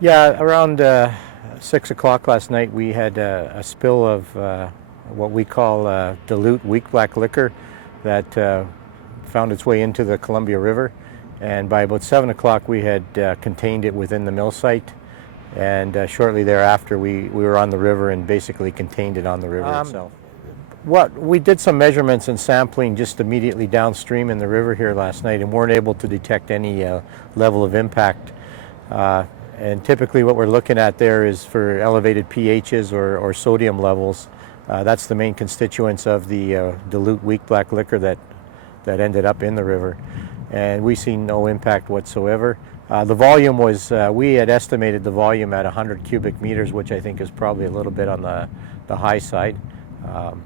Yeah, around 6 o'clock last night we had a spill of what we call dilute weak black liquor that found its way into the Columbia River, and by about 7 o'clock we had contained it within the mill site, and shortly thereafter we were on the river and basically contained it on the river itself. We did some measurements and sampling just immediately downstream in the river here last night and weren't able to detect any level of impact. And typically what we're looking at there is for elevated pHs or sodium levels. That's the main constituents of the dilute weak black liquor that ended up in the river. And we see no impact whatsoever. The volume was, we had estimated the volume at 100 cubic meters, which I think is probably a little bit on the high side.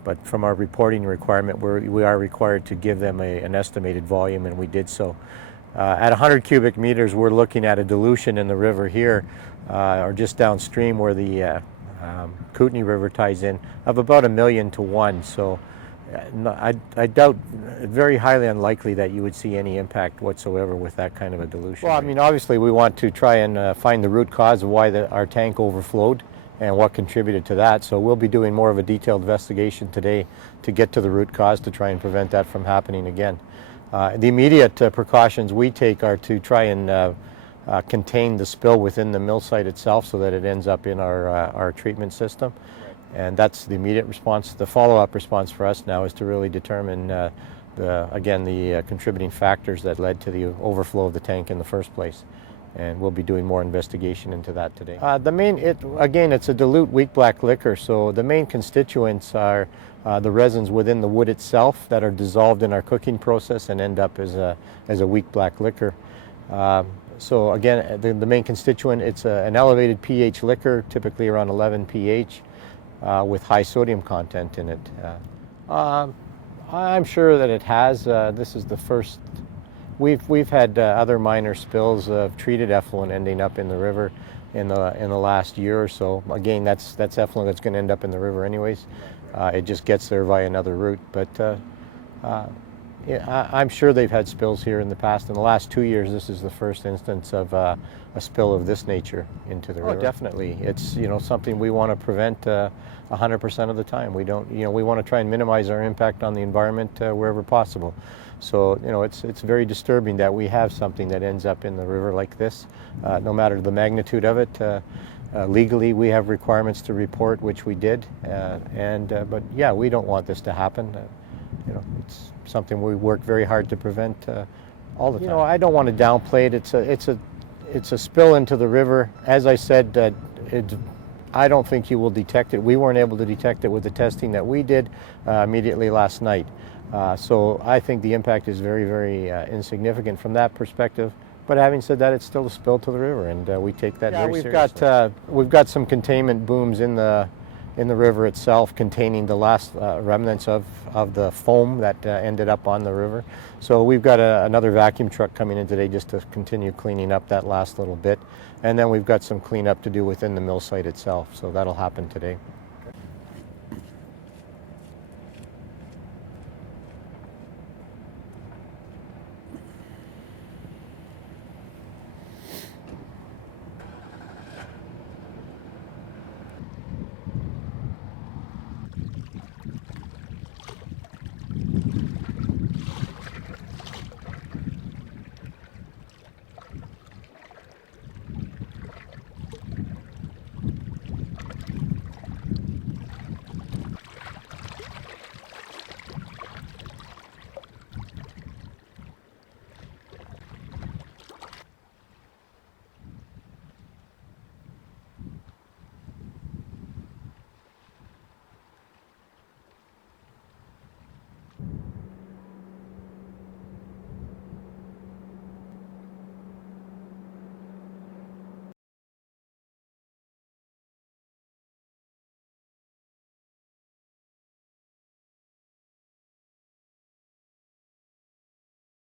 But from our reporting requirement, we are required to give them an estimated volume, and we did so. At 100 cubic meters, we're looking at a dilution in the river here, or just downstream where the Kootenay River ties in, of about 1,000,000 to 1. So I doubt, very highly unlikely that you would see any impact whatsoever with that kind of a dilution. Well, I mean, obviously we want to try and find the root cause of why our tank overflowed and what contributed to that. So we'll be doing more of a detailed investigation today to get to the root cause to try and prevent that from happening again. The immediate precautions we take are to try and contain the spill within the mill site itself so that it ends up in our treatment system. And that's the immediate response. The follow-up response for us now is to really determine, the contributing factors that led to the overflow of the tank in the first place. And we'll be doing more investigation into that today. It's a dilute weak black liquor, so the main constituents are the resins within the wood itself that are dissolved in our cooking process and end up as a weak black liquor. So again, the main constituent, it's an elevated pH liquor, typically around 11 pH, with high sodium content in it. I'm sure that it has. This is the first. We've had other minor spills of treated effluent ending up in the river in the last year or so. Again, that's effluent that's going to end up in the river anyways. It just gets there via another route. But I'm sure they've had spills here in the past. In the last 2 years, this is the first instance of a spill of this nature into the river. Definitely, it's something we want to prevent 100% of the time. We don't, we want to try and minimize our impact on the environment wherever possible. So it's very disturbing that we have something that ends up in the river like this, no matter the magnitude of it. Legally, we have requirements to report, which we did, but yeah, we don't want this to happen. It's something we work very hard to prevent all the time. I don't want to downplay it. It's a spill into the river. As I said, I don't think you will detect it. We weren't able to detect it with the testing that we did immediately last night. So I think the impact is very, very insignificant from that perspective. But having said that, it's still a spill to the river, and we take that very seriously. We've got some containment booms in the river itself containing the last remnants of the foam that ended up on the river. So we've got another vacuum truck coming in today just to continue cleaning up that last little bit. And then we've got some cleanup to do within the mill site itself, so that'll happen today.